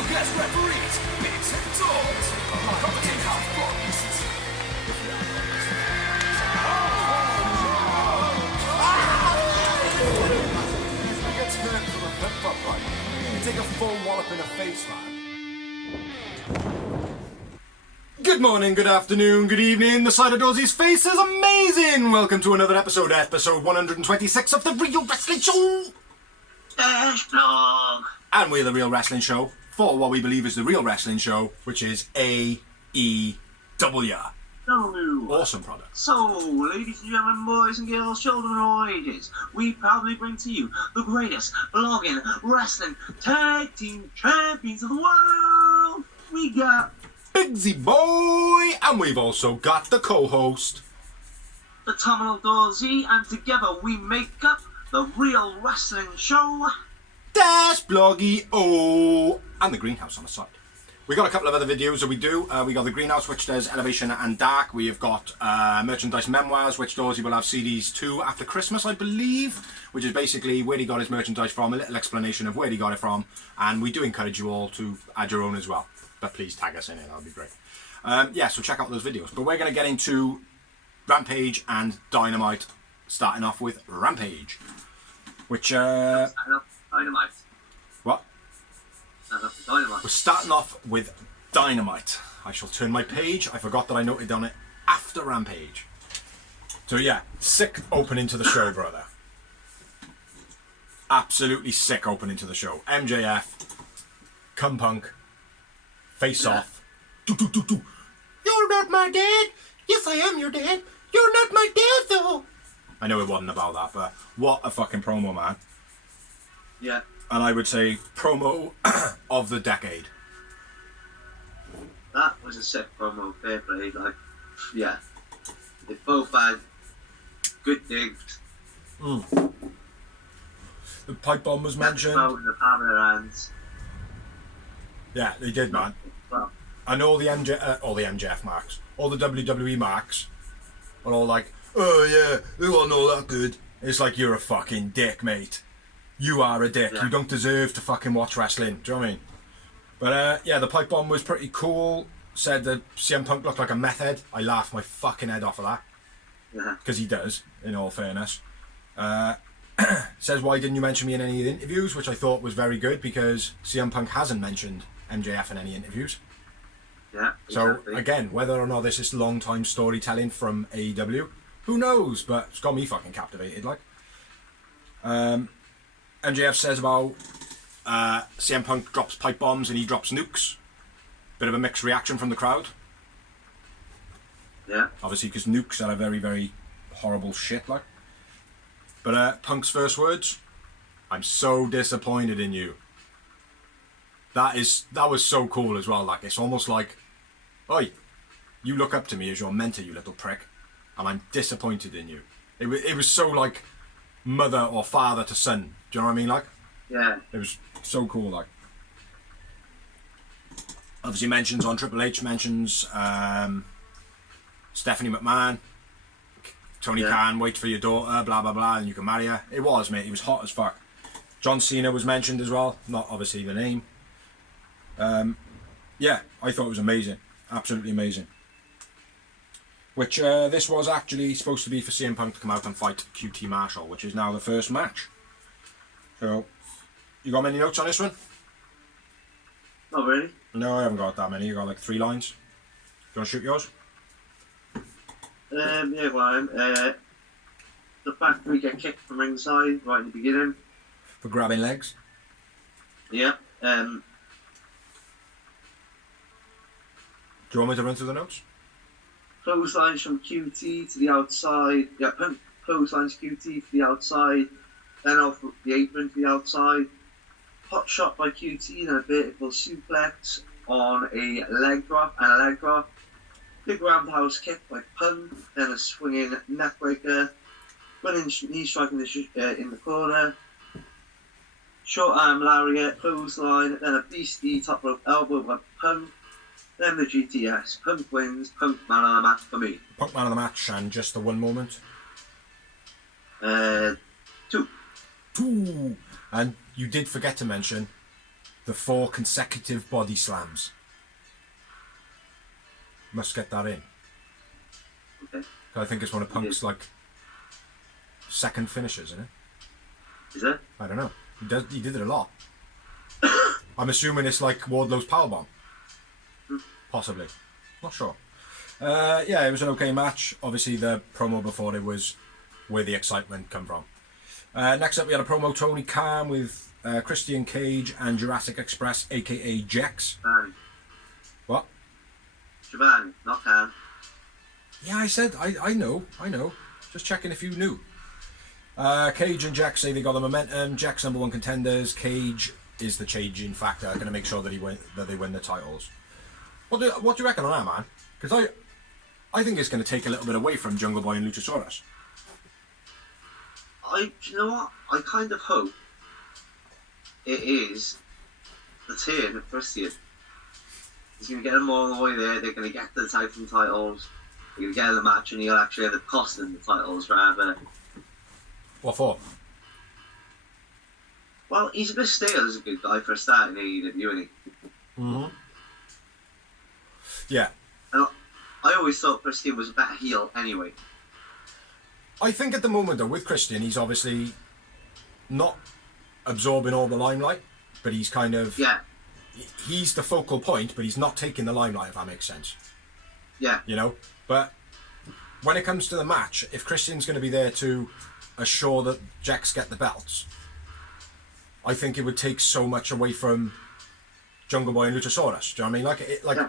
special guest referees, bigs and dogs, commentate how fun. He gets hurt from a pep-up fight. You take a full wallop in the face, man. Good morning, good afternoon, good evening. The side of Dozie's face is amazing. Welcome to another episode 126 of the Real Wrestling Show. Blog. And we're the Real Wrestling Show for what we believe is the Real Wrestling Show, which is AEW. Awesome product. So, ladies and gentlemen, boys and girls, children of all ages, we proudly bring to you the greatest blogging wrestling tag team champions of the world. We got Bigsy Boy, and we've also got the co-host, the Terminal Dorsey, and together we make up the Real Wrestling Show. Dash Bloggy O, and the Greenhouse on the side. We got a couple of other videos that we do. We got the Greenhouse, which does Elevation and Dark. We have got merchandise memoirs, which Dorsey will have CDs to after Christmas, I believe, which is basically where he got his merchandise from, a little explanation of where he got it from, and we do encourage you all to add your own as well. But please tag us in it, that would be great. Yeah, so check out those videos. But we're going to get into Rampage and Dynamite, starting off with Rampage. Which, Dynamite. What? Dynamite. We're starting off with Dynamite. I shall turn my page. I forgot that I noted on it after Rampage. So yeah, sick opening to the show, brother. Absolutely sick opening to the show. MJF, come Punk, face off. You're not my dad. Yes, I am your dad. You're not my dad, though. I know it wasn't about that, but what a fucking promo, man. Yeah. And I would say promo of the decade. That was a sick promo, fair play. Like, yeah. They both had good digs. The pipe bomb was mentioned. The palm of their hands. Yeah, they did, man. Well, And all the MJF marks, all the WWE marks, are all like, oh yeah, they weren't all that good. It's like, you're a fucking dick, mate. You are a dick. Yeah. You don't deserve to fucking watch wrestling. Do you know what I mean? But yeah, the pipe bomb was pretty cool. Said that CM Punk looked like a meth head. I laughed my fucking head off of that. yeah. Because he does, in all fairness. Says, why didn't you mention me in any of the interviews? Which I thought was very good, because CM Punk hasn't mentioned MJF in any interviews. Yeah, So exactly. again, whether or not this is long-time storytelling from AEW, who knows? But it's got me fucking captivated. Like, MJF says about CM Punk drops pipe bombs and he drops nukes. Bit of a mixed reaction from the crowd, Yeah. obviously, because nukes are a very, very horrible shit. Like, but Punk's first words: "I'm so disappointed in you." That was so cool as well. Like, it's almost like, oi, you look up to me as your mentor, you little prick, and I'm disappointed in you. It was so like mother or father to son. Do you know what I mean? Like, Yeah. it was so cool. Like, obviously mentions on Triple H, mentions Stephanie McMahon, Tony Khan, wait for your daughter, blah blah blah, and you can marry her. It was, mate. He was hot as fuck. John Cena was mentioned as well. Not obviously the name. Yeah, I thought it was amazing. Absolutely amazing. Which this was actually supposed to be for CM Punk to come out and fight QT Marshall, which is now the first match. So, you got many notes on this one? Not really. No, I haven't got that many. You got like 3 lines. Do you want to shoot yours? Yeah, well, the fact that we get kicked from ringside right in the beginning. For grabbing legs. Yeah. Do you want me to run through the notes? Clotheslines from QT to the outside. Yeah, clotheslines QT to the outside. Then off the apron to the outside. Hot shot by QT, then a vertical suplex on a leg drop and a leg drop. Big roundhouse kick by Punk, then a swinging neckbreaker. Running knee strike in the corner. Short arm lariat, clothesline, then a beastie top rope elbow by Punk. Then the GTS. Punk wins. Punk man of the match for me. Punk man of the match, and just the one moment. 2. Two. And you did forget to mention the 4 consecutive body slams. Must get that in. Okay. I think it's one of Punk's like second finishes, isn't it? Is it? I don't know. He did it a lot. I'm assuming it's like Wardlow's powerbomb. Possibly. Not sure. Yeah, it was an okay match. Obviously, the promo before it was where the excitement come from. Next up, we had a promo Tony Khan with Christian Cage and Jurassic Express, aka Jex. What? Javan, not Khan. Yeah, I said, I know. Just checking if you knew. Cage and Jex say they got the momentum. Jex #1 contenders. Cage is the changing factor. Going to make sure that they win the titles. What do you reckon on that, man? Because I think it's going to take a little bit away from Jungle Boy and Luchasaurus. Do you know what? I kind of hope it is the turn of Christian. He's going to get them all the way there. They're going to get the tag team titles. They're going to get in the match, and he'll actually end up costing the titles rather. What for? Well, he's a bit stale as a good guy for a start in AEW, isn't he? Mm-hmm. Yeah. And I always thought Christian was a better heel anyway. I think at the moment, though, with Christian, he's obviously not absorbing all the limelight, but he's kind of... Yeah. He's the focal point, but he's not taking the limelight, if that makes sense. Yeah. You know? But when it comes to the match, if Christian's going to be there to assure that Jex get the belts, I think it would take so much away from Jungle Boy and Luchasaurus. Do you know what I mean? Yeah.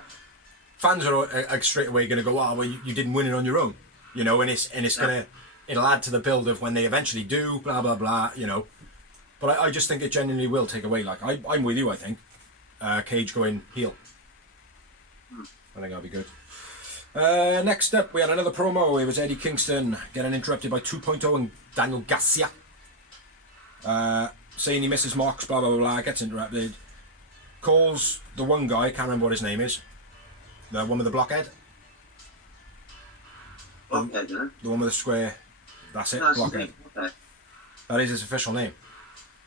Fans are straight away going to go, oh, well, you didn't win it on your own. You know, and it's going to... It'll add to the build of when they eventually do, blah, blah, blah, you know. But I just think it genuinely will take away. Like, I'm with you, I think. Cage going heel. I think that'll be good. Next up, we had another promo. It was Eddie Kingston getting interrupted by 2.0 and Daniel Garcia. Saying he misses marks, blah, blah, blah, blah, gets interrupted. Calls the one guy, can't remember what his name is. The one with the blockhead. Blockhead, you know? The one with the square. That's it, No, Blockhead. okay. That is his official name.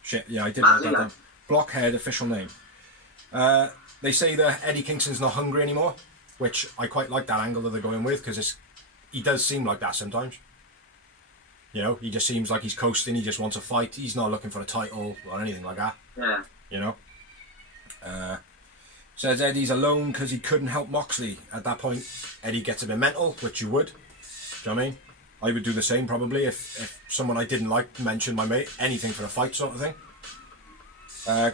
Shit, yeah, I did write that down. Blockhead, official name. They say that Eddie Kingston's not hungry anymore, which I quite like that angle that they're going with, because he does seem like that sometimes. You know, he just seems like he's coasting, he just wants a fight, he's not looking for a title or anything like that. Yeah. You know? Says Eddie's alone because he couldn't help Moxley. At that point, Eddie gets a bit mental, which you would. Do you know what I mean? I would do the same probably if someone I didn't like mentioned my mate, anything for a fight sort of thing.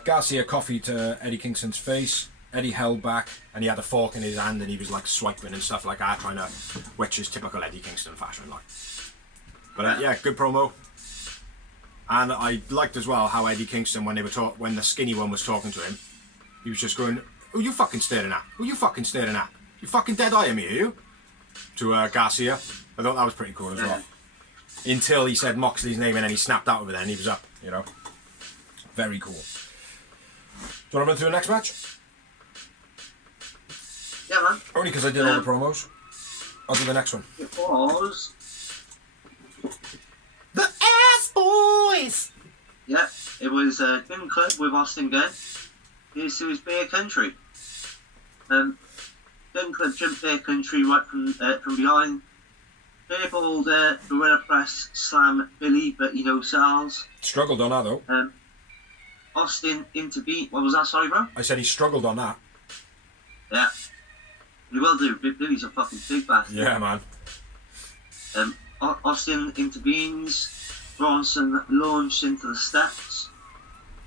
Garcia coffee to Eddie Kingston's face. Eddie held back and he had a fork in his hand and he was like swiping and stuff like that, which is typical Eddie Kingston fashion, like. But yeah, good promo. And I liked as well how Eddie Kingston, when the skinny one was talking to him, he was just going, "Who you fucking staring at? Who you fucking staring at? You fucking dead-eyeing me, are you?" To Garcia. I thought that was pretty cool as well. Until he said Moxley's name and then he snapped out of it and he was up, you know. Very cool. Do you want to run through the next match? Yeah, man. Only because I did all the promos. I'll do the next one. It was... The Ass Boys! Yeah, it was Gun Club with Austin Gunn. Here's to his Bear Country. Gun Club jumped Bear Country right from behind. Fairbold Gorilla Press slam Billy, but he no sells. Struggled on that though. Austin intervened. What was that, sorry, bro? I said he struggled on that. Yeah. He will do. Billy's a fucking big bastard. Yeah, man. Austin intervenes. Bronson launched into the steps.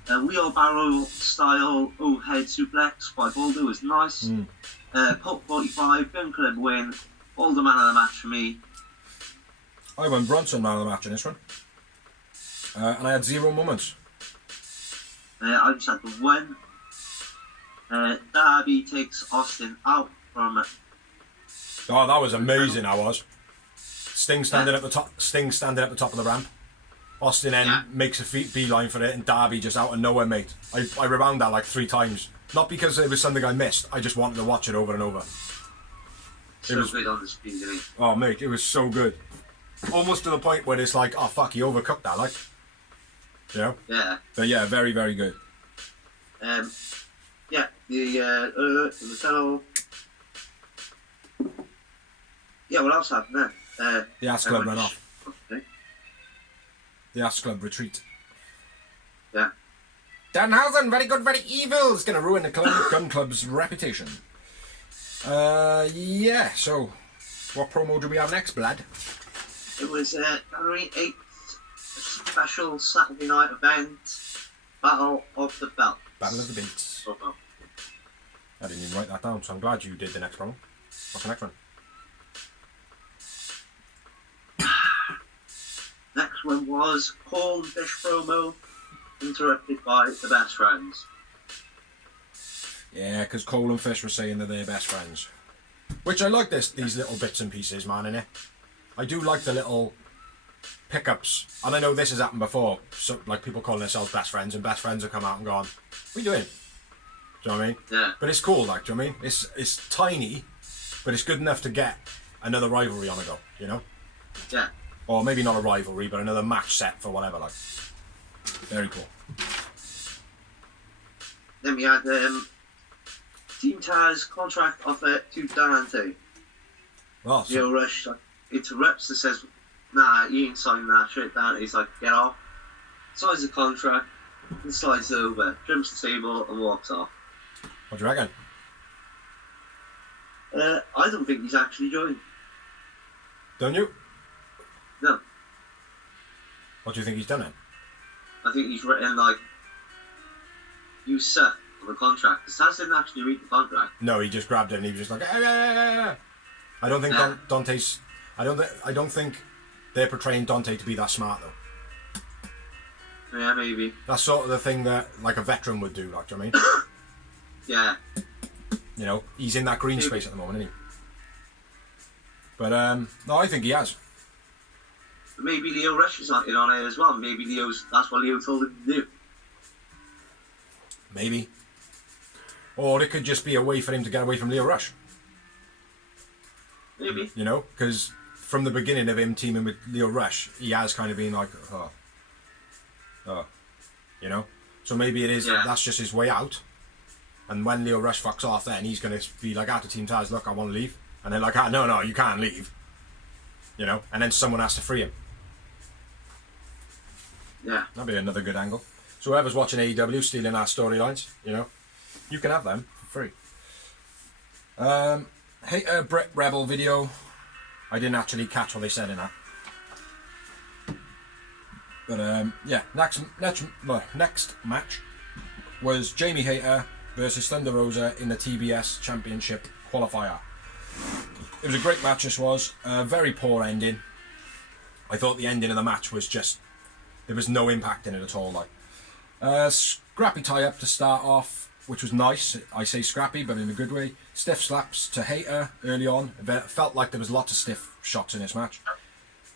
Wheelbarrow style overhead suplex by Baldo was nice. Pulp 45, Gun Club win. All the man of the match for me. I went Bronson man of the match in this one. And I had 0 moments. I just had the one. Darby takes Austin out from... Oh, that was amazing, that was. Sting standing at the top of the ramp. Austin then makes a beeline for it and Darby just out of nowhere, mate. I rewound that like 3 times. Not because it was something I missed, I just wanted to watch it over and over. So was good on the screen, didn't he? Oh, mate, it was so good. Almost to the point where it's like, oh, fuck, he overcooked that, like. You know? Yeah. But yeah, very, very good. Yeah, the tunnel. Yeah, what else happened there? The Ass Club ran off. Okay. The Ass Club retreat. Yeah. Danhausen, very good, very evil. It's going to ruin the gun club's reputation. Yeah, so what promo do we have next, Blad? It was January 8th, a special Saturday night event, Battle of the Belts. Battle of the Beats. Oh, well. I didn't even write that down, so I'm glad you did the next promo. What's the next one? Next one was Cole and Fish promo, interrupted by the Best Friends. Yeah, because Cole and Fish were saying that they're best friends. Which I like these little bits and pieces, man, innit? I do like the little pickups. And I know this has happened before. So, like, people calling themselves best friends, and best friends have come out and gone, what are you doing? Do you know what I mean? Yeah. But it's cool, like, do you know what I mean? It's tiny, but it's good enough to get another rivalry on a go, you know? Yeah. Or maybe not a rivalry, but another match set for whatever, like. Very cool. Then we had Team Taz contract offer to Dante. Well, Leo Rush interrupts and says, nah, you ain't signing that shit. Dante's like, get off. Signs the contract and slides over, jumps the table and walks off. what do you reckon? I don't think he's actually joined. Don't you? No. What do you think he's done then? I think he's written like, you suck on the contract. Because Taz didn't actually read the contract. No, he just grabbed it and he was just like, I don't think Dante's. I don't think they're portraying Dante to be that smart though. Yeah, maybe. That's sort of the thing that like a veteran would do. Like, do you know what I mean? Yeah. You know, he's in that green space at the moment, isn't he? But no, I think he has. But maybe Leo Rush is on it as well. Maybe that's what Leo told him to do. Maybe. Or it could just be a way for him to get away from Leo Rush. Maybe. You know, because from the beginning of him teaming with Leo Rush, he has kind of been like, you know. So maybe it is. Yeah. That's just his way out. And when Leo Rush fucks off, then he's gonna be like, after Team Taz, look, I want to leave. And they're like, no, you can't leave. You know, and then someone has to free him. Yeah. That'd be another good angle. So whoever's watching AEW stealing our storylines, you know, you can have them for free. Hater Brit Rebel video. I didn't actually catch what they said in that. But yeah, next match was Jamie Hayter versus Thunder Rosa in the TBS Championship qualifier. It was a great match. This was a very poor ending. I thought the ending of the match was just, there was no impact in it at all. Like scrappy tie up to start off, which was nice. I say scrappy, but in a good way. Stiff slaps to Hayter early on. It felt like there was lots of stiff shots in this match.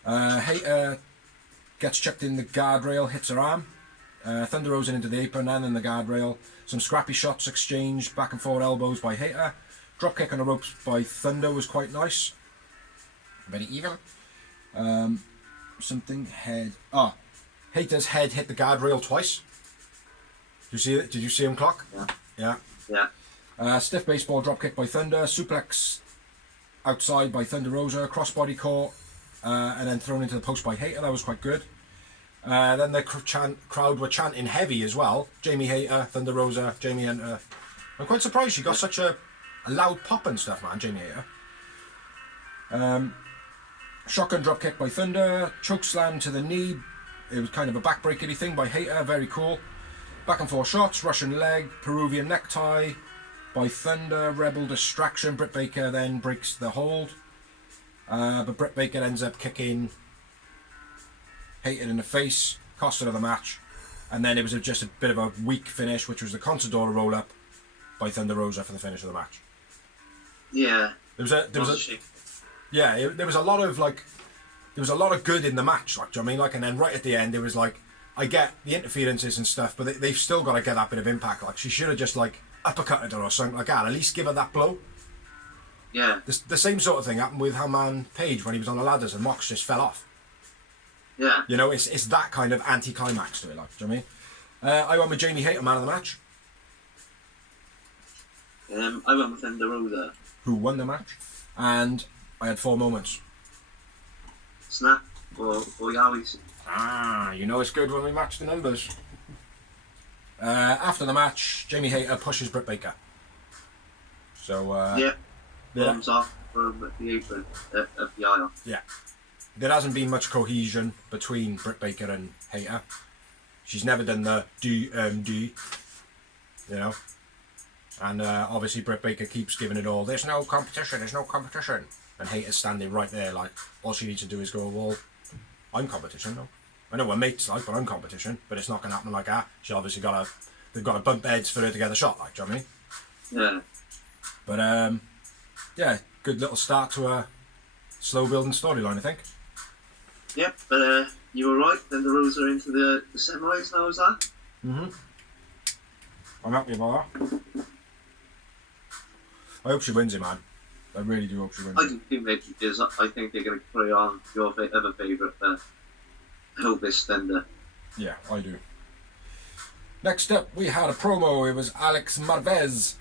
Hayter gets chucked in the guardrail, hits her arm. Thunder Rosa into the apron and in the guardrail. Some scrappy shots exchanged, back and forward elbows by Hayter. Drop kick on the ropes by Thunder was quite nice. Very even. Hayter's head hit the guardrail twice. Did you see it? Did you see him clock? Yeah. Stiff baseball drop kick by Thunder. Suplex outside by Thunder Rosa. Crossbody caught. And then thrown into the post by Hayter. That was quite good. Then the crowd were chanting heavy as well. Jamie Hayter, Thunder Rosa, Jamie Enter. I'm quite surprised she got such a loud pop and stuff, man, Jamie Hayter. Shotgun drop kick by Thunder. Choke slam to the knee. It was kind of a backbreaky thing by Hayter. Very cool. Back and forth shots. Russian leg. Peruvian necktie by Thunder. Rebel distraction. Britt Baker then breaks the hold. But Britt Baker ends up kicking Hayter in the face, cost her the match, and then it was just a bit of a weak finish, which was the Consadora roll up by Thunder Rosa for the finish of the match. Yeah. There was a lot of good in the match, like, do you know what I mean? Like, and then right at the end, it was like, I get the interferences and stuff, but they've still got to get that bit of impact. Like, she should have just like uppercutted her or something like that. At least give her that blow. Yeah. The same sort of thing happened with Hangman Page when he was on the ladders and Mox just fell off. Yeah. You know, it's that kind of anti-climax to it, like, do you know what I mean? I went with Jamie Hayter, man of the match. I went with Thunder Rosa. who won the match, and I had 4 moments. Snap or Yowies. Ah, you know it's good when we match the numbers. After the match, Jamie Hayter pushes Britt Baker. So, Yeah. Thumbs off from the apron of the aisle. Yeah. There hasn't been much cohesion between Britt Baker and Hayter. She's never done the DMD, you know. And obviously Britt Baker keeps giving it all. There's no competition, there's no competition. And Hayter's standing right there like, all she needs to do is go, well, I'm competition, though. I know we're mates, like, but I'm competition. But it's not going to happen like that. She obviously they've got to bump heads for her to get the shot, like, do you know what I mean? Yeah. But, yeah, good little start to a slow building storyline, I think. Yep, but you were right. Then the Rose are into the semis now, is that? Mm-hmm. I'm happy about that. I hope she wins it, man. I really do hope she wins I it. do think they because I think they're going to carry on your other favourite, Elvis Thunder. Yeah, I do. Next up, we had a promo. It was Alex Marvez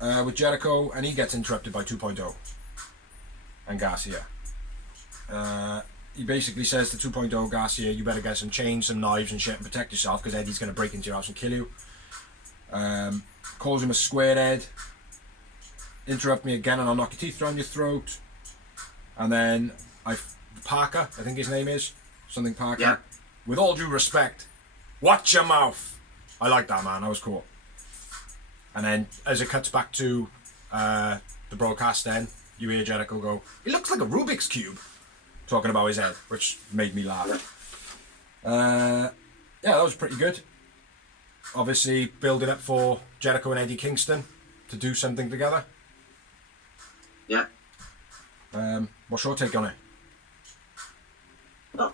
with Jericho, and he gets interrupted by 2.0 and Garcia. He basically says to 2.0 Garcia, you better get some chains, some knives and shit and protect yourself because Eddie's going to break into your house and kill you. Calls him a square head. Interrupt me again and I'll knock your teeth down your throat. And then Parker, I think his name is. Something Parker. Yeah. With all due respect, watch your mouth. I like that, man. That was cool. And then as it cuts back to the broadcast then, you hear Jericho go, he looks like a Rubik's Cube. Talking about his head, which made me laugh. Yeah, that was pretty good. Obviously, building up for Jericho and Eddie Kingston to do something together. Yeah. What's your take on it? Oh,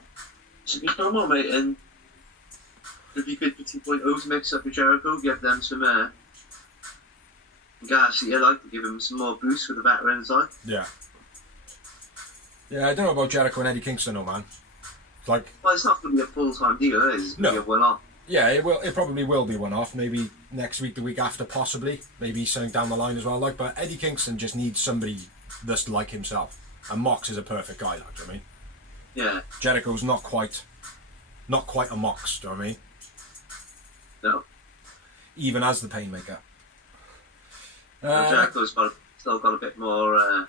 it's a good promo, mate, and it'd be good for 2.0 to mix up with Jericho, give them some Garcia, like to give him some more boost for the veterans, like. Yeah. Yeah, I don't know about Jericho and Eddie Kingston, though, man. It's like, Well, it's not going to be a full-time deal, is it? It's going to be a one-off. yeah, it will. It probably will be one-off. Maybe next week, the week after, possibly. Maybe something down the line as well. Like, but Eddie Kingston just needs somebody that's like himself. And Mox is a perfect guy, like, do you know what I mean? Yeah. Jericho's not quite a Mox, do you know what I mean? No. Even as the Painmaker. Jericho's still got a bit more.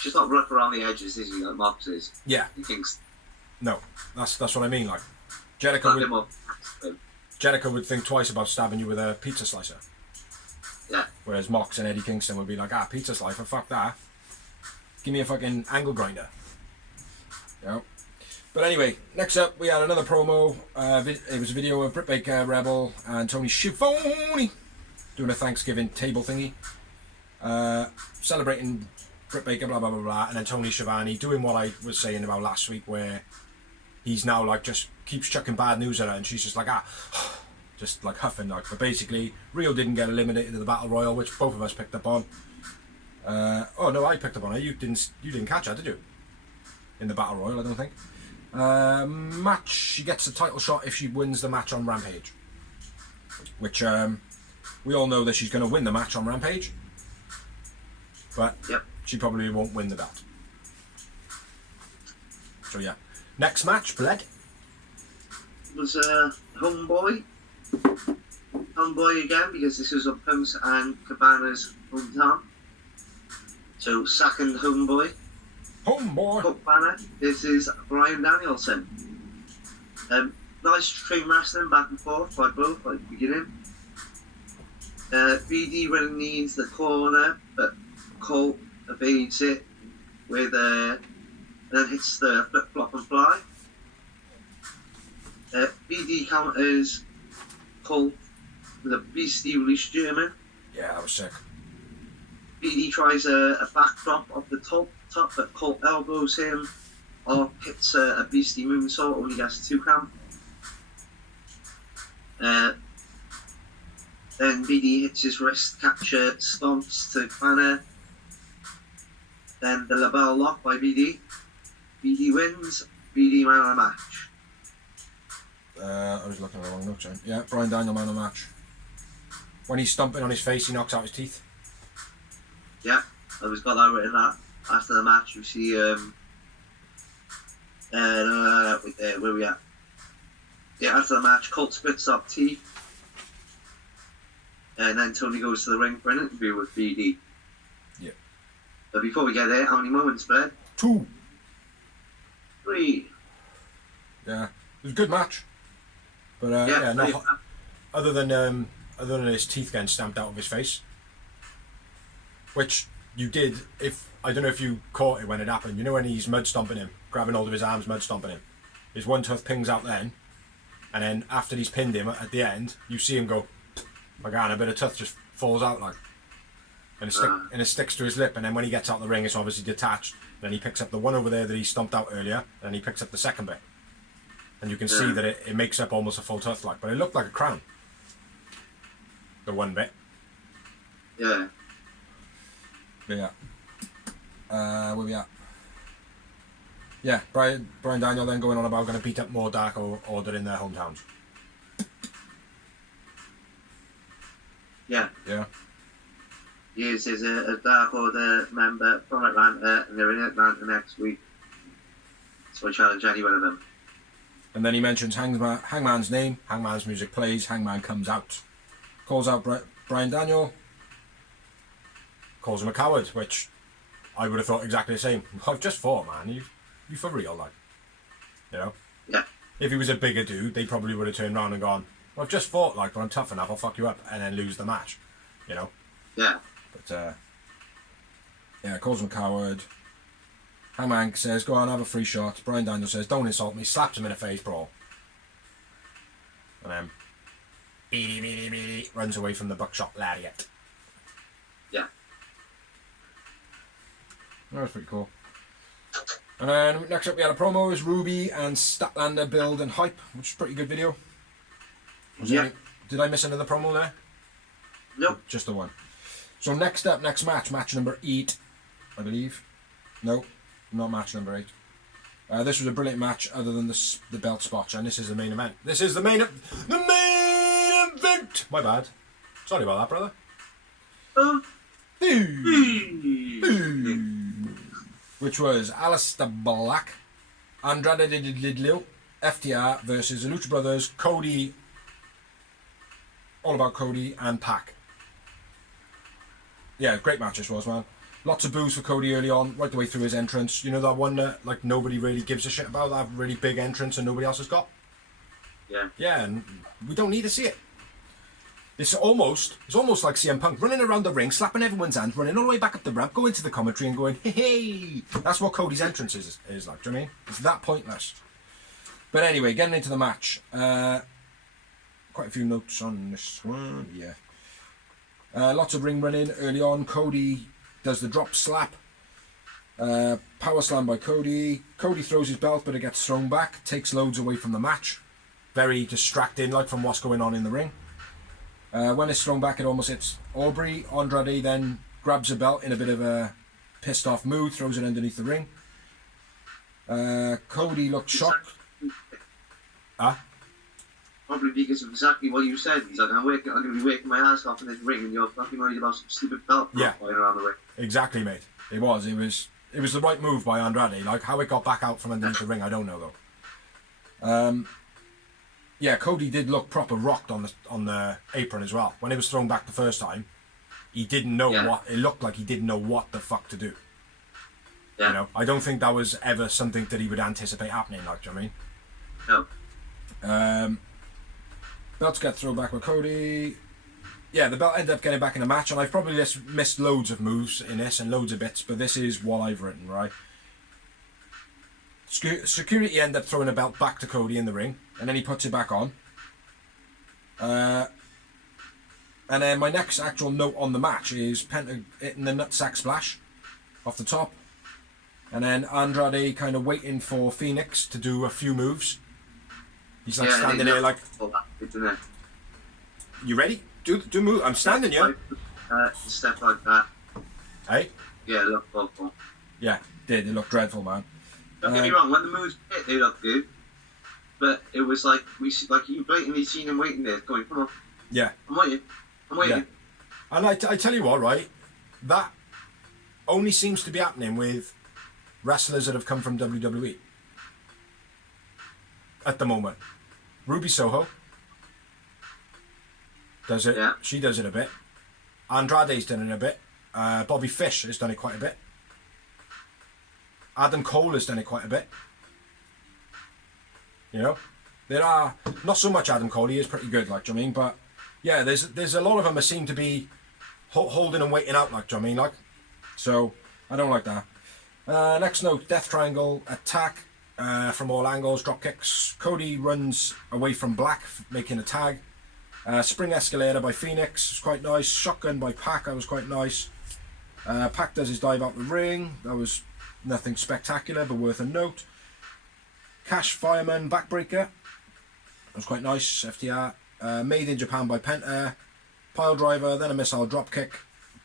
She's not rough around the edges, is he? Like Mox is. Yeah. He thinks. No, that's what I mean. Like, A Jericho bit would, more. Jericho would think twice about stabbing you with a pizza slicer. Yeah. Whereas Mox and Eddie Kingston would be like, pizza slicer, fuck that. Give me a fucking angle grinder. You know? But anyway, next up we had another promo. It was a video of Britt Baker, Rebel, and Tony Schiavone doing a Thanksgiving table thingy. Celebrating Britt Baker, blah, blah, blah, blah. And then Tony Schiavone doing what I was saying about last week, where he's now like just keeps chucking bad news at her, and she's just like, just like huffing, like. But basically, Rio didn't get eliminated in the Battle Royal, which both of us picked up on. Oh no, I picked up on it. You didn't catch her, did you? In the Battle Royal, I don't think. Match. She gets a title shot if she wins the match on Rampage, which we all know that she's going to win the match on Rampage, but Yep. she probably won't win the belt. So yeah, next match, Bled. Was Homeboy again, because this was on Punk's and Cabana's hometown. So second Homeboy. Hook banner. This is Brian Danielson. Nice train wrestling back and forth by both at the beginning. BD running the into the corner, but Colt evades it with and then hits the flip flop and fly. BD counters Colt with a beastly release German. Yeah, that was sick. BD tries a backdrop off the top, but Colt elbows him, or hits a beastly moonsault, only gets 2 count. Then BD hits his wrist capture, stomps to Banner. Then the label lock by BD. BD wins, BD man of the match. I was looking at the wrong notes. Yeah, Brian Daniel man of the match. When he's stomping on his face, he knocks out his teeth. Yeah, I was got that written that after the match. We see where we at? Yeah, after the match, Colt spits up teeth, and then Tony goes to the ring for an interview with BD. Yeah. But before we get there, how many moments, Brad? 2. 3. Yeah, it was a good match. But other than his teeth getting stamped out of his face, which you did. If I don't know if you caught it when it happened. You know when he's mud stomping him, grabbing hold of his arms, mud stomping him. His one tooth pings out then, and then after he's pinned him at the end, you see him go, like, and a bit of tooth just falls out like, and it sticks to his lip. And then when he gets out the ring, it's obviously detached. Then he picks up the one over there that he stomped out earlier, and he picks up the second bit, and you can see that it makes up almost a full tooth like, but it looked like a crown. The one bit. Yeah. Yeah. Where we at? Yeah, Brian Daniel then going on about going to beat up more Dark Order in their hometowns. Yeah. Yeah. He is a Dark Order member from Atlanta, and they're in Atlanta next week. So I challenge any one of them. And then he mentions Hangman's name, Hangman's music plays, Hangman comes out. Calls out Brian Daniel. Calls him a coward, which I would have thought exactly the same. I've just fought, man. You for real, like. You know? Yeah. If he was a bigger dude, they probably would have turned around and gone, well, I've just fought, like, but I'm tough enough, I'll fuck you up, and then lose the match. You know? Yeah. But, yeah, calls him a coward. Hangman says, go on, have a free shot. Brian Daniel says, don't insult me. Slaps him in the face, brawl. And then, runs away from the buckshot lariat. Yeah. That was pretty cool. And then next up we had a promo. Is Ruby and Statlander build and hype, which is a pretty good video. Did I miss another promo there? Nope. Just the one. So next up, next match number 8, I believe. No, not match number 8. This was a brilliant match, other than the belt spot, and this is the main event. This is the main event. My bad. Sorry about that, brother. Which was Aleister Black, Andrade Didlio, FTR versus the Lucha Brothers, Cody, All About Cody, and Pac. Yeah, great match this was, man. Lots of boos for Cody early on, right the way through his entrance. You know that one that like nobody really gives a shit about, that really big entrance and nobody else has got? Yeah. Yeah, and we don't need to see it. It's almost like CM Punk running around the ring, slapping everyone's hands, running all the way back up the ramp, going to the commentary and going, hey. That's what Cody's entrance is like, do you know what I mean? It's that pointless. But anyway, getting into the match. Quite a few notes on this one, yeah. Lots of ring running early on. Cody does the drop slap. Power slam by Cody. Cody throws his belt, but it gets thrown back. Takes loads away from the match. Very distracting, like, from what's going on in the ring. When it's thrown back, it almost hits Aubrey. Andrade then grabs the belt in a bit of a pissed off mood, throws it underneath the ring. Cody looked shocked. Probably because of exactly what you said. He's like, I'm going to be waking my ass off in this ring, and you're fucking worried about some stupid belt flying around the ring. Exactly, mate. It was the right move by Andrade. Like, how it got back out from underneath the ring, I don't know though. Yeah, Cody did look proper rocked on the apron as well. When it was thrown back the first time, he didn't know what. It looked like he didn't know what the fuck to do. Yeah. You know, I don't think that was ever something that he would anticipate happening. Like, do you know what I mean? No. Belts get thrown back with Cody. Yeah, the belt ended up getting back in the match, and I've probably just missed loads of moves in this and loads of bits, but this is what I've written, right? Security ended up throwing the belt back to Cody in the ring, and then he puts it back on. And then my next actual note on the match is Penta hitting the nutsack splash off the top. And then Andrade kind of waiting for Phoenix to do a few moves. He's like standing there like, you ready? Do move. I'm standing, yeah. Stuff like that. Hey? Yeah, it looked awful. Yeah, it looked dreadful, man. Don't get me wrong, when the moves hit, they looked good. But it was like, you blatantly seen him waiting there, going, come on. Yeah. I'm waiting. I'm waiting. Yeah. And I tell you what, right? That only seems to be happening with wrestlers that have come from WWE at the moment. Ruby Soho does it. Yeah. She does it a bit. Andrade's done it a bit. Bobby Fish has done it quite a bit. Adam Cole has done it quite a bit. You know, there are not so much Adam Cole. He is pretty good, like, do you know what I mean? But yeah, there's a lot of them that seem to be holding and waiting out, like, do you know what I mean? Like, so I don't like that. Next note: Death Triangle attack from all angles, drop kicks. Cody runs away from Black, making a tag. Spring Escalator by Phoenix was quite nice. Shotgun by Pac, that was quite nice. Pac does his dive out the ring. That was nothing spectacular, but worth a note. Cash Fireman Backbreaker. That was quite nice. FTR. Made in Japan by Penta. Pile Driver, then a missile dropkick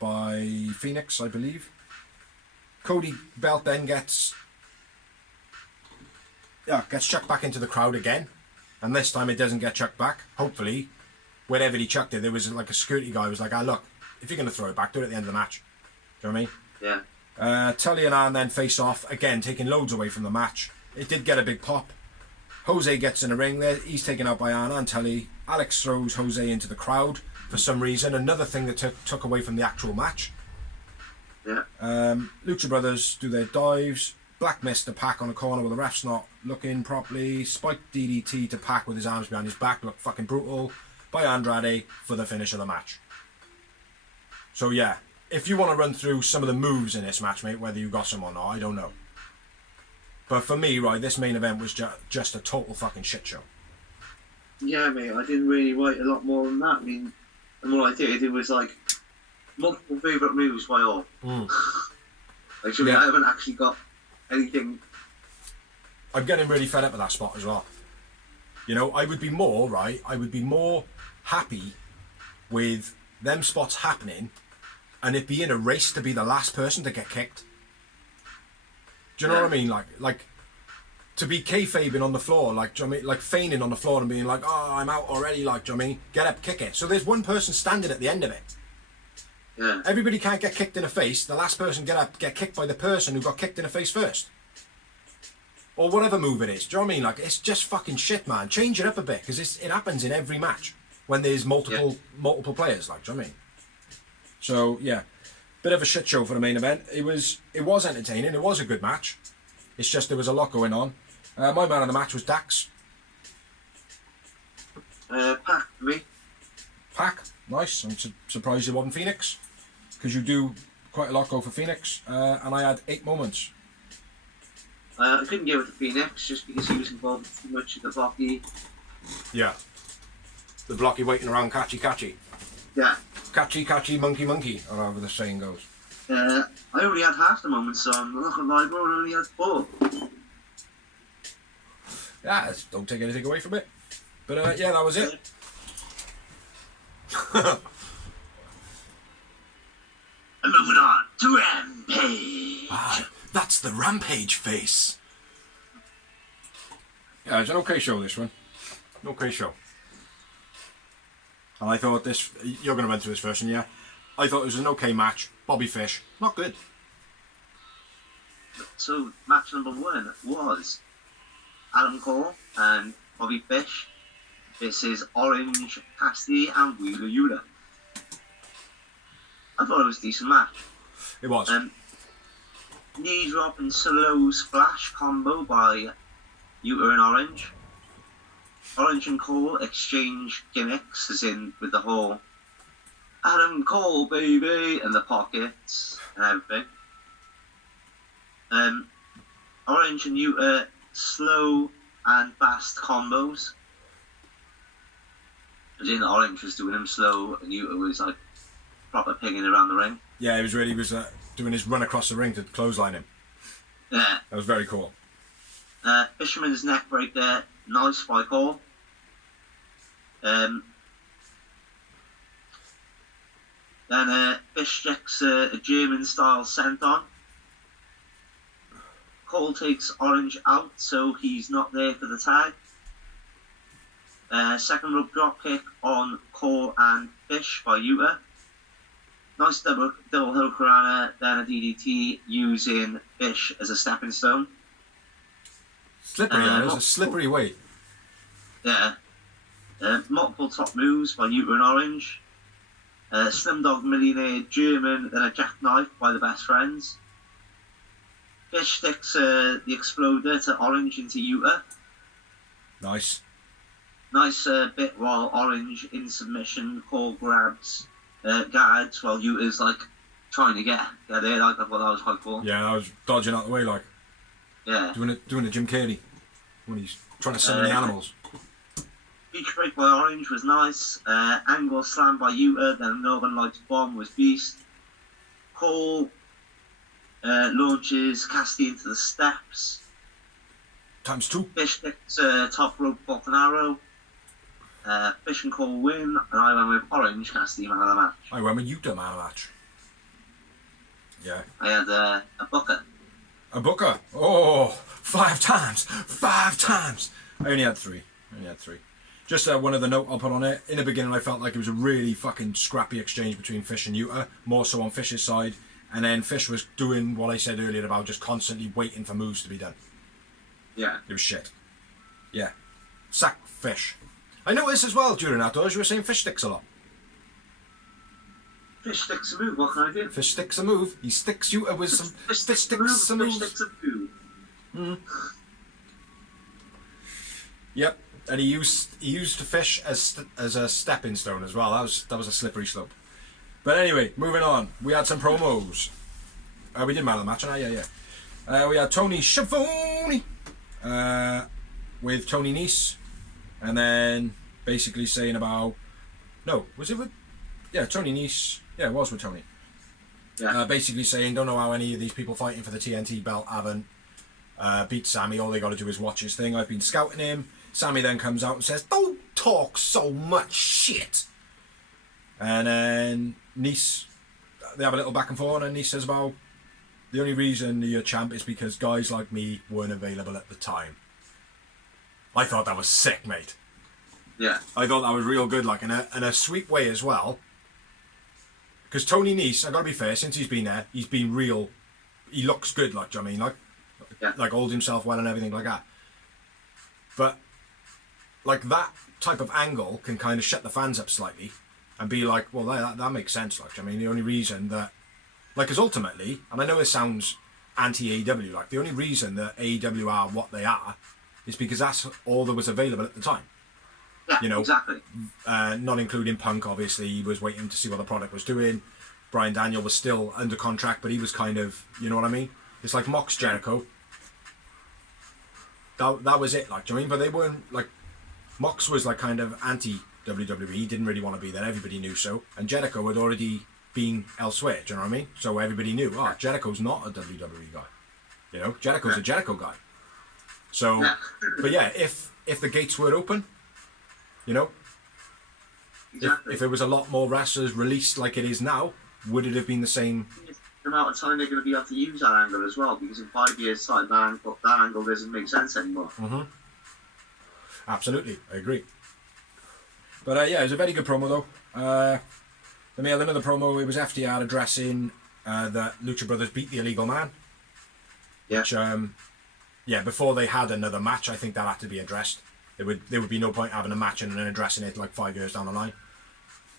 by Phoenix, I believe. Cody belt then gets chucked back into the crowd again. And this time it doesn't get chucked back. Hopefully, wherever he chucked it, there was like a security guy who was like, look, if you're going to throw it back, do it at the end of the match. Do you know what I mean? Yeah. Tully and Arn then face off, again, taking loads away from the match. It did get a big pop. Jose gets in the ring there. He's taken out by Arn and Tully. Alex throws Jose into the crowd for some reason. Another thing that took away from the actual match. Yeah. Lucha Brothers do their dives. Black missed the Pac on a corner with the refs not looking properly. Spike DDT to Pac with his arms behind his back. Looked fucking brutal by Andrade for the finish of the match. So yeah, if you want to run through some of the moves in this match, mate, whether you got some or not, I don't know. But for me, right, this main event was just a total fucking shit show. Yeah, mate, I didn't really write a lot more than that. I mean, and what I did, it was like multiple favourite moves by all. Actually, Yeah. I haven't actually got anything. I'm getting really fed up with that spot as well. You know, I would be more happy with them spots happening and it being a race to be the last person to get kicked. Do you know what I mean? Like to be kayfabing on the floor, like, do you know what I mean? Like feigning on the floor and being like, oh, I'm out already, like, do you know what I mean? Get up, kick it. So there's one person standing at the end of it. Yeah. Everybody can't get kicked in the face. The last person get kicked by the person who got kicked in the face first. Or whatever move it is. Do you know what I mean? Like, it's just fucking shit, man. Change it up a bit, because it happens in every match when there's multiple players, like, do you know what I mean? So, yeah. Bit of a shit show for the main event. It was entertaining. It was a good match. It's just there was a lot going on. My man of the match was Dax. Pac for me. Pac, nice. I'm surprised it wasn't Phoenix, because you do quite a lot go for Phoenix. And I had 8 moments. I couldn't give it to Phoenix just because he was involved too much in the blocky. Yeah. The blocky waiting around catchy. Yeah. Catchy, monkey, or however the saying goes. I only had half the moments, so I'm not gonna lie, bro. I only had 4. Yeah, don't take anything away from it. But yeah, that was it. And moving on to Rampage. That's the Rampage face. Yeah, it's an okay show, this one. An okay show. And I thought this... You're going to run through this version, yeah? I thought it was an okay match. Bobby Fish, not good. So, match number 1 was Adam Cole and Bobby Fish. This is Orange Cassidy and Wheeler Yuta. I thought it was a decent match. It was. Knee drop and slow splash combo by Yuta and Orange. Orange and Cole exchange gimmicks, as in with the whole Adam Cole, baby, and the pockets and everything. Orange and Yuta slow and fast combos. As in, Orange was doing them slow, and Yuta was like proper pinging around the ring. Yeah, he was doing his run across the ring to clothesline him. Yeah. That was very cool. Fisherman's neck breaker, nice by Cole. Then Fish checks a German style senton. Cole takes Orange out, so he's not there for the tag. Second rope drop kick on Core and Fish by Utah. Nice double hook around then a DDT using Fish as a stepping stone. Slippery, it was a slippery way. Yeah. Multiple top moves by Utah and Orange. Slim Dog Millionaire German, then a jackknife by the Best Friends. Fish sticks the exploder to Orange into Utah. Nice. Nice bit while Orange in submission, Core grabs guards while Utah's like trying to get there. Like, I thought that was quite cool. Yeah, I was dodging out the way, like. Yeah. Doing a Jim Carrey when he's trying to summon the animals. Beach break by Orange was nice. Angle slam by Utah, then Northern Lights bomb was beast. Cole launches Casty into the steps. ×2. Fish sticks top rope Falcon Arrow. Fish and Cole win, and I went with Orange Casty man of the match. I went with Utah man of the match. Yeah. I had a Booker. A Booker. Oh, 5 times. 5 times. I only had 3. Just one other note I'll put on it. In the beginning, I felt like it was a really fucking scrappy exchange between Fish and Utah, more so on Fish's side. And then Fish was doing what I said earlier about just constantly waiting for moves to be done. Yeah. It was shit. Yeah. Sack Fish. I noticed as well during outdoors you were saying Fish sticks a lot. Fish sticks a move, what can I do? Fish sticks a move. He sticks Utah with some... Fish sticks a sticks a move. move. Fish sticks a move. Yep. And he used the Fish as a stepping stone as well. That was a slippery slope. But anyway, moving on. We had some promos. We did man of the match, yeah. We had Tony Schiavone with Tony Nese, and then basically saying about Tony Nese. Yeah, it was with Tony. Yeah. Basically saying, don't know how any of these people fighting for the TNT belt haven't beat Sammy. All they got to do is watch his thing. I've been scouting him. Sammy then comes out and says, don't talk so much shit. And then Nese, they have a little back and forth, and Nese says about the only reason you're champ is because guys like me weren't available at the time. I thought that was sick, mate. Yeah. I thought that was real good, like in a sweet way as well. Because Tony Nese, I gotta be fair, since he's been there, he's been real. He looks good, like, do you know what I mean? Like holds himself well and everything like that. But like that type of angle can kind of shut the fans up slightly and be like, well, that makes sense. Like, I mean, the only reason that, like, because ultimately, and I know this sounds anti-AEW, like, the only reason that AEW are what they are is because that's all that was available at the time. Yeah, you know, exactly. Not including Punk, obviously, he was waiting to see what the product was doing. Bryan Daniel was still under contract, but he was kind of, you know what I mean? It's like Mox Jericho. That was it, like, do you know what I mean? But they weren't, like, Mox was like kind of anti-WWE, he didn't really want to be there, everybody knew so. And Jericho had already been elsewhere, do you know what I mean? So everybody knew, Jericho's not a WWE guy. You know, Jericho's a Jericho guy. So, but yeah, if the gates were open, you know, Exactly. if it was a lot more wrestlers released like it is now, would it have been the same? The amount of time they're going to be able to use that angle as well, because in 5 years' time, that angle doesn't make sense anymore. Mm-hmm. Absolutely, I agree. But yeah, it was a very good promo though. Then we had another promo. It was FTR addressing that Lucha Brothers beat the Illegal Man. Yeah. Which, before they had another match, I think that had to be addressed. There would be no point having a match and then addressing it like 5 years down the line.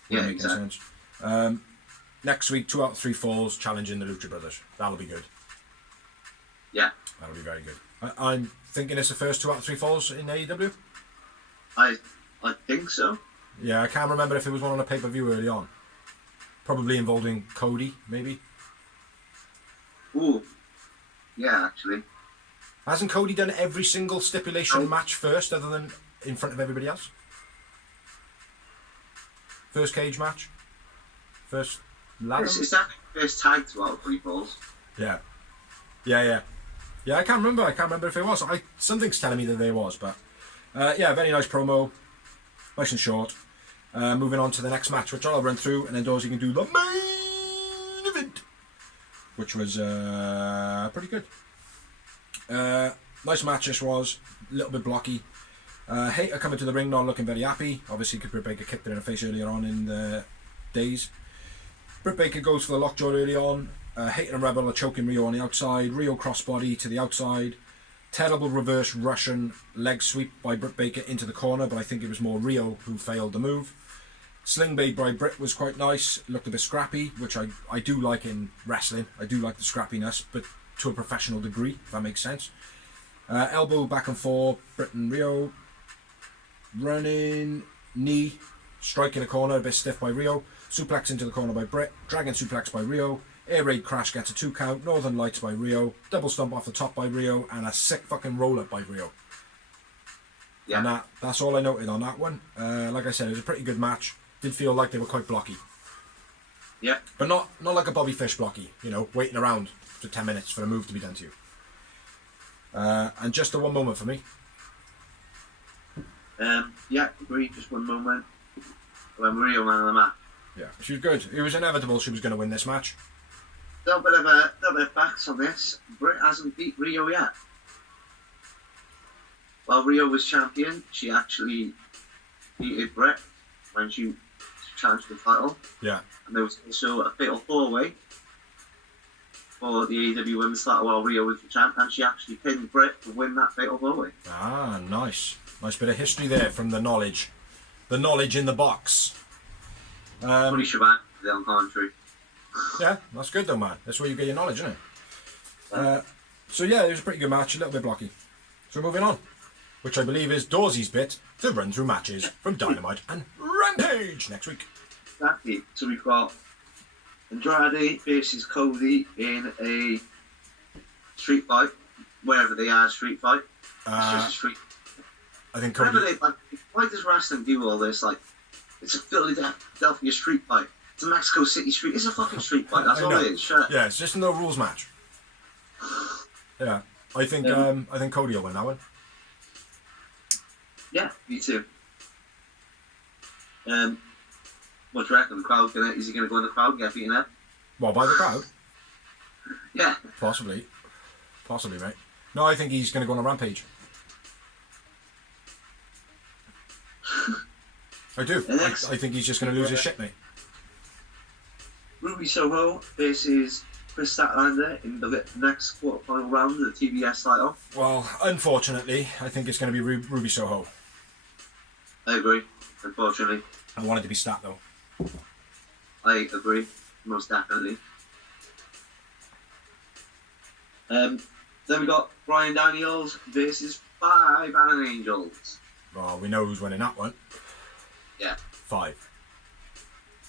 Yeah, exactly. Sense. Next week, 2 out of 3 falls challenging the Lucha Brothers. That'll be good. Yeah. That'll be very good. I'm thinking it's the first 2 out of 3 falls in AEW. I think so. Yeah, I can't remember if it was one on a pay-per-view early on. Probably involving Cody, maybe. Ooh. Yeah, actually. Hasn't Cody done every single stipulation match first, other than in front of everybody else? First cage match? First ladder? Is that first tag 2 out of 3 falls? Yeah. Yeah, I can't remember if it was. Something's telling me that there was, but... very nice promo. Nice and short. Moving on to the next match, which I'll run through, and then Dorsey can do the main event, which was pretty good. Nice match this was. A little bit blocky. Hater coming to the ring, not looking very happy. Obviously, Britt Baker kicked her in the face earlier on in the days. Britt Baker goes for the lockjaw early on. Hater and Rebel are choking Rio on the outside. Rio crossbody to the outside. Terrible reverse Russian leg sweep by Britt Baker into the corner, but I think it was more Rio who failed the move. Sling blade by Britt was quite nice. Looked a bit scrappy, which I do like in wrestling. I do like the scrappiness, but to a professional degree, if that makes sense. Elbow back and forth, Britt and Rio. Running knee, striking a corner, a bit stiff by Rio. Suplex into the corner by Britt. Dragon suplex by Rio. Air raid crash gets a 2 count. Northern lights by Rio. Double stomp off the top by Rio, and a sick fucking roll up by Rio. Yeah. And that's all I noted on that one. Like I said, it was a pretty good match. Did feel like they were quite blocky. Yeah. But not like a Bobby Fish blocky, you know, waiting around for 10 minutes for a move to be done to you. And just the one moment for me. Yeah, agree. Just one moment. When Rio man of the match. Yeah, she was good. It was inevitable she was going to win this match. A little bit of facts on this. Britt hasn't beat Rio yet. While Rio was champion, she actually beat Britt when she challenged the title. Yeah. And there was also a fatal 4-way for the AEW Women's title while Rio was the champ, and she actually pinned Britt to win that fatal 4-way. Ah, nice. Nice bit of history there from the knowledge. The knowledge in the box. Pretty shabbat, the on commentary. Yeah, that's good though, man. That's where you get your knowledge, isn't it? So yeah, it was a pretty good match, a little bit blocky. So moving on, which I believe is Dawsey's bit to run through matches from Dynamite and Rampage next week. Exactly. So we've got Andrade versus Cody in a street fight, wherever they are, street fight. It's just a street. I think Cody. Why does wrestling do all this? Like, it's a Philadelphia street fight. It's a Mexico City street. It's a fucking street fight. That's all it is. Shut up. Yeah, it's just a no rules match. Yeah, I think Cody will win that one. Yeah, me too. What do you reckon? The crowd is he gonna go in the crowd and get beaten up? Well, by the crowd? Yeah. Possibly, mate. No, I think he's gonna go on a rampage. I do. I think he's just going to lose his shit, mate. Ruby Soho versus Chris Statlander in the next quarterfinal round of the TBS title. Well, unfortunately, I think it's going to be Ruby Soho. I agree, unfortunately. I want it to be Stat, though. I agree, most definitely. Then we got Bryan Daniels versus 5 Allen Angels. Well, we know who's winning that one. Yeah. 5.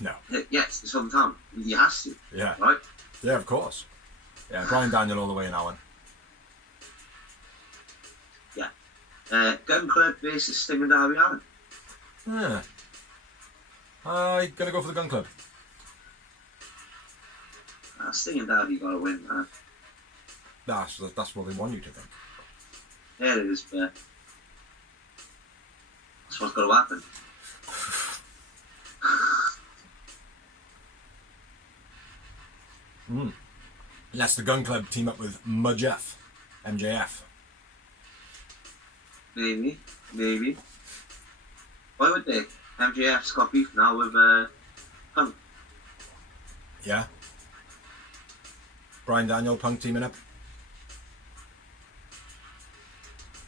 No. Yes, it's on time. He has to. Yeah. Right? Yeah, of course. Yeah, Bryan Daniel all the way in that one. Yeah. Gun Club versus Sting and Darby Allin. Yeah. I'm going to go for the Gun Club. Sting and Darby got to win, man. That's what they want you to think. Yeah, it is, but that's what's got to happen. Unless the Gun Club team up with MJF. Maybe. Why would they? MJF's got beef now with Punk. Yeah. Bryan Daniel, Punk teaming up.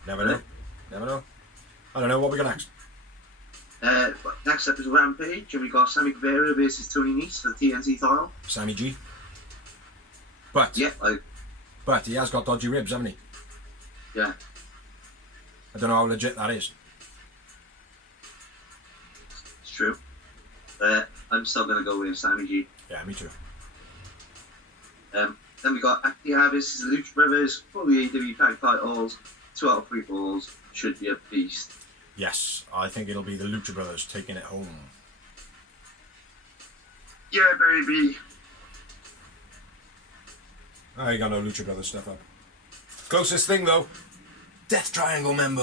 Never know. I don't know. What we got next? Next up is Rampage, and we got Sammy Guevara versus Tony Nese for the TNT title. Sammy G. But he has got dodgy ribs, hasn't he? Yeah. I don't know how legit that is. It's true. I'm still gonna go with Sammy G. Yeah, me too. Then we got Actia versus the Lucha Brothers for the AEW tag titles. 2 out of 3 falls. Should be a beast. Yes, I think it'll be the Lucha Brothers taking it home. Yeah, baby. I got no Lucha Brothers stuff up. Closest thing though, Death Triangle member.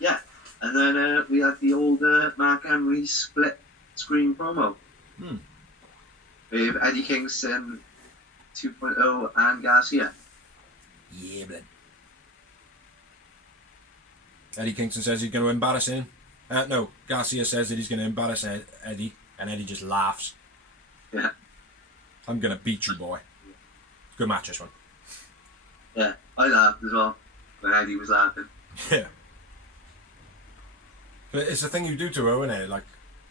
Yeah, and then we had the old Mark Henry split screen promo with Eddie Kingston 2.0 and Garcia. Yeah, blood. Eddie Kingston says he's going to embarrass him. No, Garcia says that he's going to embarrass Eddie, and Eddie just laughs. Yeah. I'm going to beat you, boy. Good match, this one. Yeah, I laughed as well when Eddie was laughing. Yeah. But it's the thing you do to her, isn't it? Like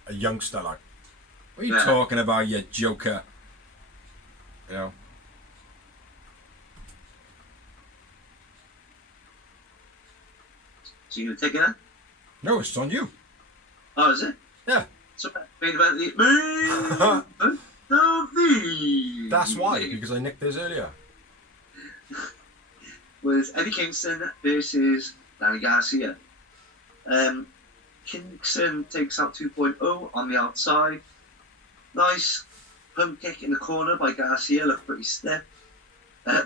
a youngster, like, what are you talking about, you joker? You know? So you gonna take it then? No, it's on you. Oh, is it? Yeah. So made about the of the. That's why, because I nicked this earlier. Was Eddie Kingston versus Danny Garcia. Kingston takes out 2.0 on the outside. Nice pump kick in the corner by Garcia, looked pretty stiff.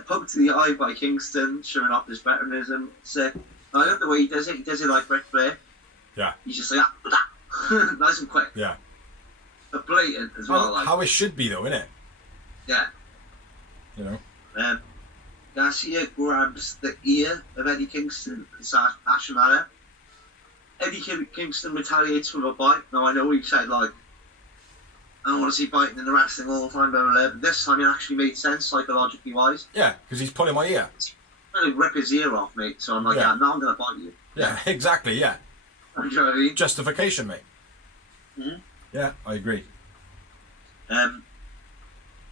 Poke to the eye by Kingston, showing off his veteranism. Sick. I love the way he does it. He does it like Ric Flair. Yeah. He's just like, nice and quick. Yeah. But blatant as well. How it should be, though, innit? Yeah. You know? Garcia grabs the ear of Eddie Kingston and starts bashing at him. Eddie Kingston retaliates with a bite. Now, I know he said, like, I don't want to see biting in the wrestling all the time, but this time it actually made sense, psychologically wise. Yeah, because he's pulling my ear. I'm going to rip his ear off, mate. So I'm like, yeah, now I'm going to bite you. Yeah, exactly, yeah. You know what I mean? Justification, mate. Mm-hmm. Yeah, I agree.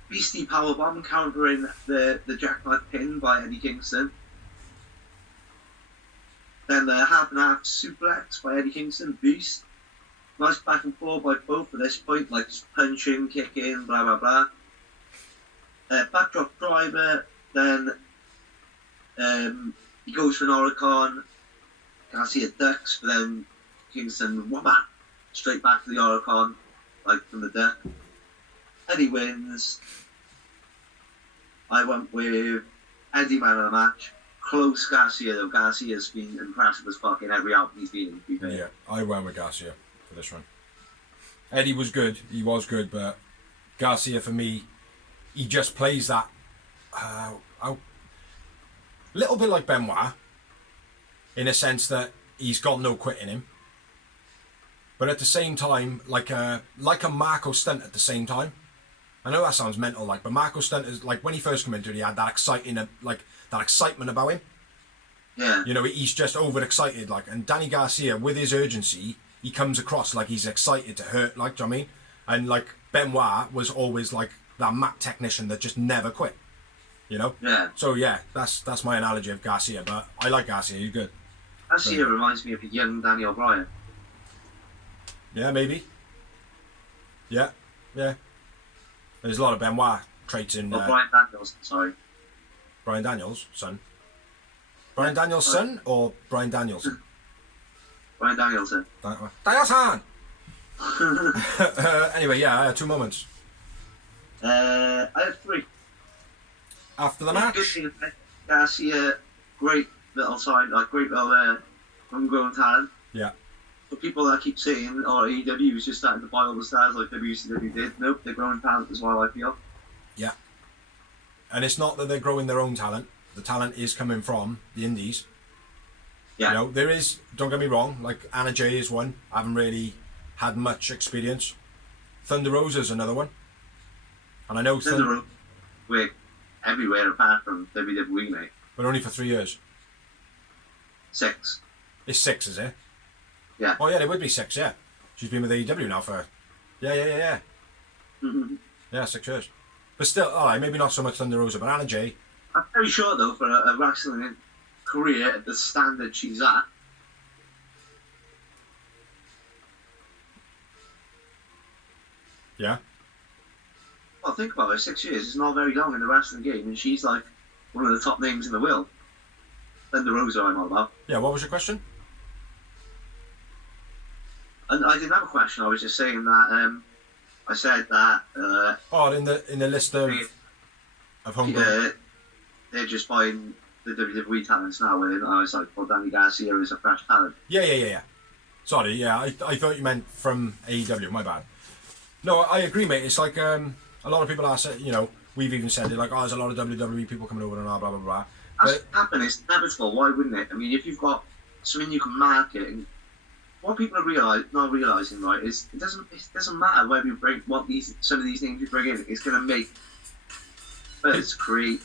Beastie powerbomb countering the jackknife pin by Eddie Kingston. Then the half and half suplex by Eddie Kingston, Beast. Nice back and forth by both at this point, like punching, kicking, blah blah blah. Backdrop driver, then he goes for an Oricon. Garcia ducks, but then Kingston straight back to the Oricon, like from the duck. Eddie wins. I went with Eddie man of the match. Close Garcia though. Garcia's been impressive as fuck in every album he's been in. Yeah, I went with Garcia for this one. Eddie was good. He was good, but Garcia for me, he just plays that little bit like Benoit, in a sense that he's got no quit in him. But at the same time, like a Marco Stunt at the same time. I know that sounds mental, like, but Marco Stunt is like when he first came into it, he had that excitement about him. Yeah. You know, he's just overexcited, like, and Danny Garcia with his urgency, he comes across like he's excited to hurt, like, do you know what I mean? And like Benoit was always like that mat technician that just never quit. You know? Yeah. So yeah, that's my analogy of Garcia, but I like Garcia, he's good. Garcia reminds me of a young Danny O'Brien. Yeah, maybe. Yeah. There's a lot of Benoit traits in... Brian Daniels, sorry. Brian Daniels' son. Brian Daniels' son or Brian Danielson? Brian Danielson. Danielson! Anyway, yeah, I had 2 moments. I had 3. After the match? Good thing, Garcia, great little sign, like great little homegrown talent. Yeah. But people that keep saying, oh, AEW is just starting to buy all the stars like WCW did. Nope, they're growing talent as well, I feel. Yeah. And it's not that they're growing their own talent. The talent is coming from the indies. Yeah. You know, there is, don't get me wrong, like Anna Jay is one. I haven't really had much experience. Thunder Rosa is another one. And I know Thunder Rosa, we're everywhere apart from WWE, mate. But only for 3 years. 6. It's 6, is it? Yeah. Oh yeah, there would be 6, yeah. She's been with AEW now for... Yeah. Mm-hmm. Yeah, 6 years. But still, alright, maybe not so much Thunder Rosa, but Anna Jay. I'm very sure, though, for a wrestling career at the standard she's at. Yeah. Well, think about it, 6 years is not very long in the wrestling game, and she's like one of the top names in the world. Thunder Rosa, I'm all about. Yeah, what was your question? And I didn't have a question. I was just saying that I said that. In the list of homegrown. They're just buying the WWE talents now. And I was like, well, Danny Garcia is a fresh talent. Yeah. Sorry, yeah, I thought you meant from AEW. My bad. No, I agree, mate. It's like a lot of people are saying, you know, we've even said it like, oh, there's a lot of WWE people coming over and blah blah blah. That's happening. It's inevitable. Why wouldn't it? I mean, if you've got something you can market. And what people are not realizing, right, is it doesn't matter whether you bring some of these names you bring in. It's going to make us create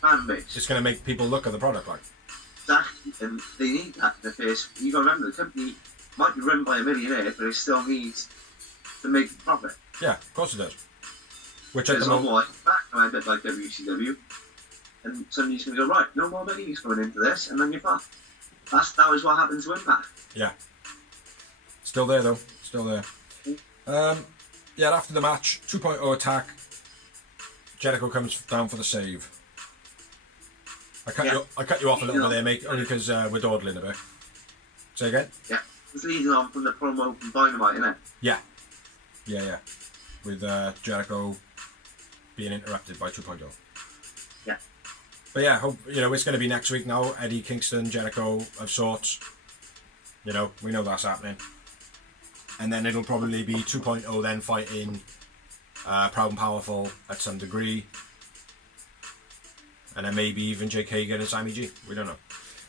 fan base. It's going to make people look at the product like. Exactly, and they need that in the first. You got to remember, the company might be run by a millionaire, but it still needs to make a profit. Yeah, of course it does. Which at Because the moment, otherwise, back when I did like WCW, and somebody's going to go, right, no more money is going into this, and then you're fucked. That was what happened to Impact. yeah, still there though, still there. Yeah, after the match, 2.0 attack. Jericho comes down for the save. I cut you off a little bit there, mate, only because we're dawdling a bit. Say again? Yeah, it's leading on from the promo from Dynamite, isn't it? Yeah. With Jericho being interrupted by 2.0. Yeah. But yeah, hope, it's going to be next week now. Eddie, Kingston, Jericho of sorts. We know that's happening. And then it'll probably be 2.0 then fighting Proud and Powerful at some degree. And then maybe even Jake Hagan and Sammy G. We don't know.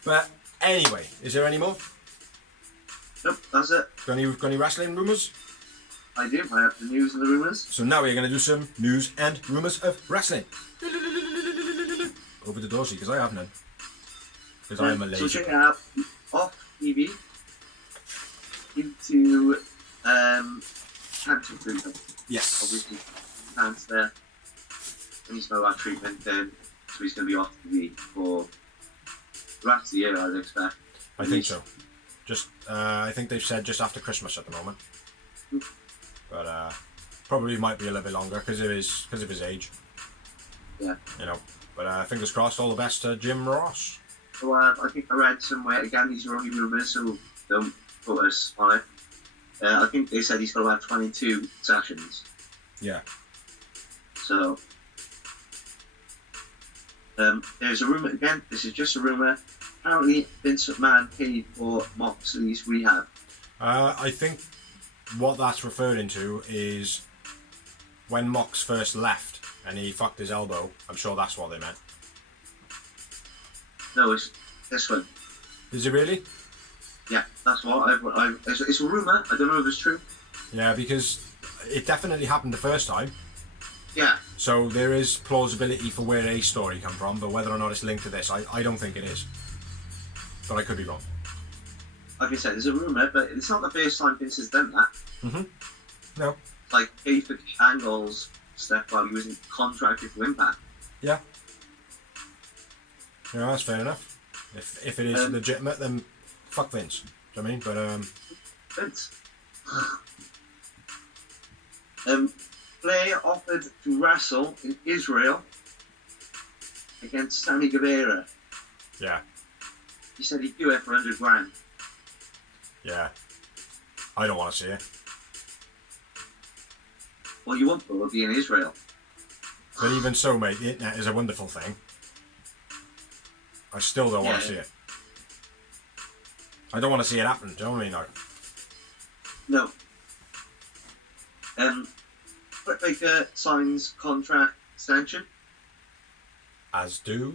But anyway, is there any more? Nope, that's it. Got any wrestling rumours? I do. I have the news and the rumours. So now we're going to do some news and rumours of wrestling. Over the Dorsey, because I have none. Because I am a lazy. So check it out. Off TV into cancer treatment. Yes. Obviously, cancer. And he's got that treatment then. So he's going to be off TV for the rest of the year, I'd expect. I think so. Just, I think they've said just after Christmas at the moment. But probably might be a little bit longer because of his age. Yeah. But fingers crossed. All the best to Jim Ross. So I think I read somewhere, again, these are only rumours, so don't put us on it. I think they said he's got about 22 sessions. Yeah. So there's a rumour, again, this is just a rumour. Apparently Vince McMahon paid for Moxley's rehab. I think what that's referring to is when Mox first left and he fucked his elbow. I'm sure that's what they meant. No, it's this one. Is it really? Yeah, that's what it's a rumour. I don't know if it's true. Yeah, because it definitely happened the first time. Yeah. So there is plausibility for where a story come from, but whether or not it's linked to this, I don't think it is. But I could be wrong. Like I said, there's a rumour, but it's not the first time Vince has done that. Mm-hmm. No. Like, paid for Angle's stuff while he was contracted for Impact. Yeah. Yeah, that's fair enough. If it is legitimate, then fuck Vince. Do you know what I mean? But Vince. Flair offered to wrestle in Israel against Sammy Guevara. yeah. He said he'd do it for 100 grand. Yeah. I don't want to see it. Well, you won't, will be in Israel. But even so, mate, the internet is a wonderful thing. I still don't want to see it. I don't want to see it happen. Do you know what I mean? No. Britt Baker signs contract extension. As do.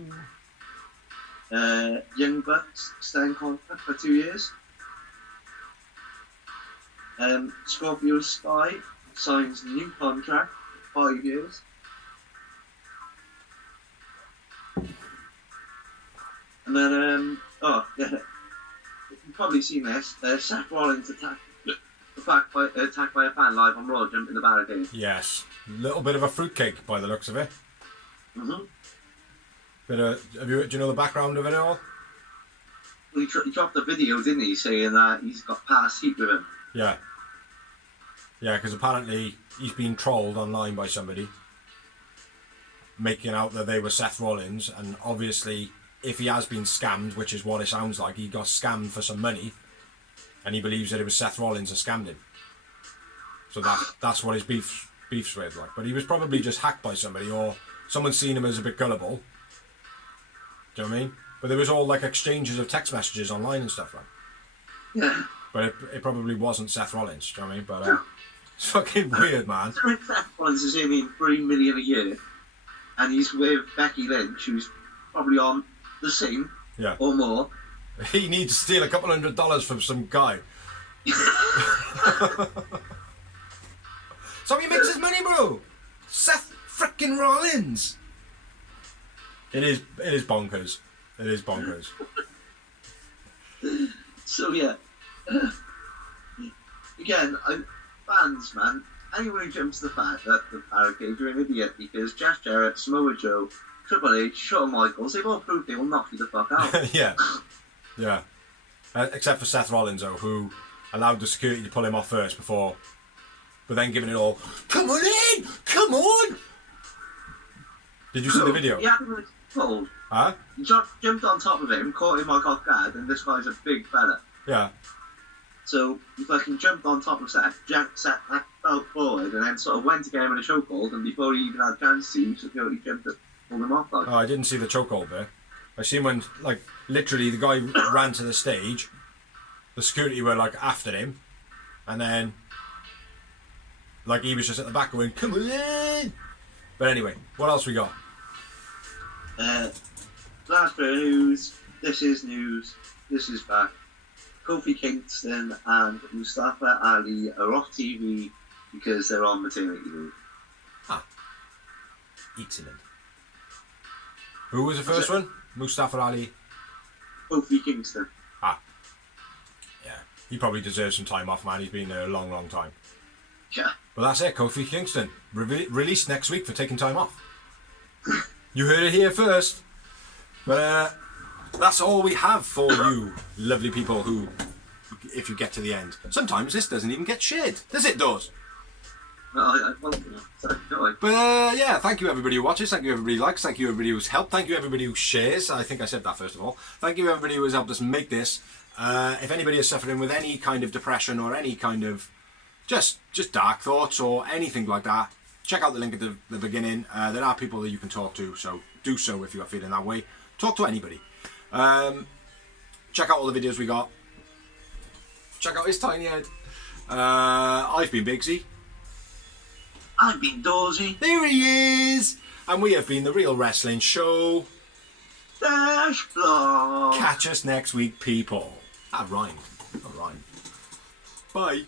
Young Bucks extend contract for 2 years. Scorpio Sky signs a new contract for 5 years. And then, you've probably seen this. Seth Rollins attacked by a fan live on Raw, jumping the barricade. Yes. Little bit of a fruitcake by the looks of it. Mm-hmm. Do you know the background of it all? Well, he dropped a video, didn't he, saying that he's got past heat with him. Yeah. Yeah, because apparently he's been trolled online by somebody, making out that they were Seth Rollins, and obviously, if he has been scammed, which is what it sounds like, he got scammed for some money, and he believes that it was Seth Rollins that scammed him. So that's what his beef's with, like. But he was probably just hacked by somebody, or someone's seen him as a bit gullible. Do you know what I mean? But there was all like exchanges of text messages online and stuff like. Yeah. But it probably wasn't Seth Rollins. Do you know what I mean? But it's fucking weird, man. Seth Rollins is earning $3 million a year, and he's with Becky Lynch, who's probably on the same or more, He needs to steal a couple $100 from some guy. So he makes his money, bro. Seth frickin' Rollins. It is bonkers. It is bonkers. So yeah, again, fans, man. Anyone who jumps the fact that the barricade, you're an idiot, because Jeff Jarrett, Samoa Joe, Triple H, Shawn Michaels, they've all proved they will knock you the fuck out. Yeah. Except for Seth Rollins, though, who allowed the security to pull him off first but then giving it all, come on in! Come on! Did you see the video? Yeah, it was cold. Huh? He jumped on top of him, caught him like off guard, and this guy's a big fella. Yeah. So he fucking jumped on top of Seth, fell forward, and then sort of went to get him in a chokehold, and before he even had a chance to, he jumped and pulled him off. Like. Oh, I didn't see the chokehold there. I seen when, like, literally the guy ran to the stage, the security were, like, after him, and then, like, he was just at the back going, come on! But anyway, what else we got? Last bit of news, this is fact. Kofi Kingston and Mustafa Ali are off TV because they're on maternity leave. Excellent. Who was the first one? Mustafa Ali. Kofi Kingston. Yeah. He probably deserves some time off, man. He's been there a long, long time. Yeah. But that's it, Kofi Kingston. Released next week for taking time off. You heard it here first. But that's all we have for you, lovely people who, if you get to the end. Sometimes this doesn't even get shared. Does it, Doors? But yeah, thank you everybody who watches, thank you everybody who likes, thank you everybody who's helped, thank you everybody who shares. I think I said that first of all. Thank you everybody who has helped us make this. If anybody is suffering with any kind of depression or any kind of just dark thoughts or anything like that, check out the link at the beginning. There are people that you can talk to, so do so if you are feeling that way. Talk to anybody. Check out all the videos we got. Check out his tiny head. I've been Bigsy. I've been Dorsey. There he is! And we have been The Real Wrestling Show. Dash Blog. Catch us next week, people. That rhymed. Bye.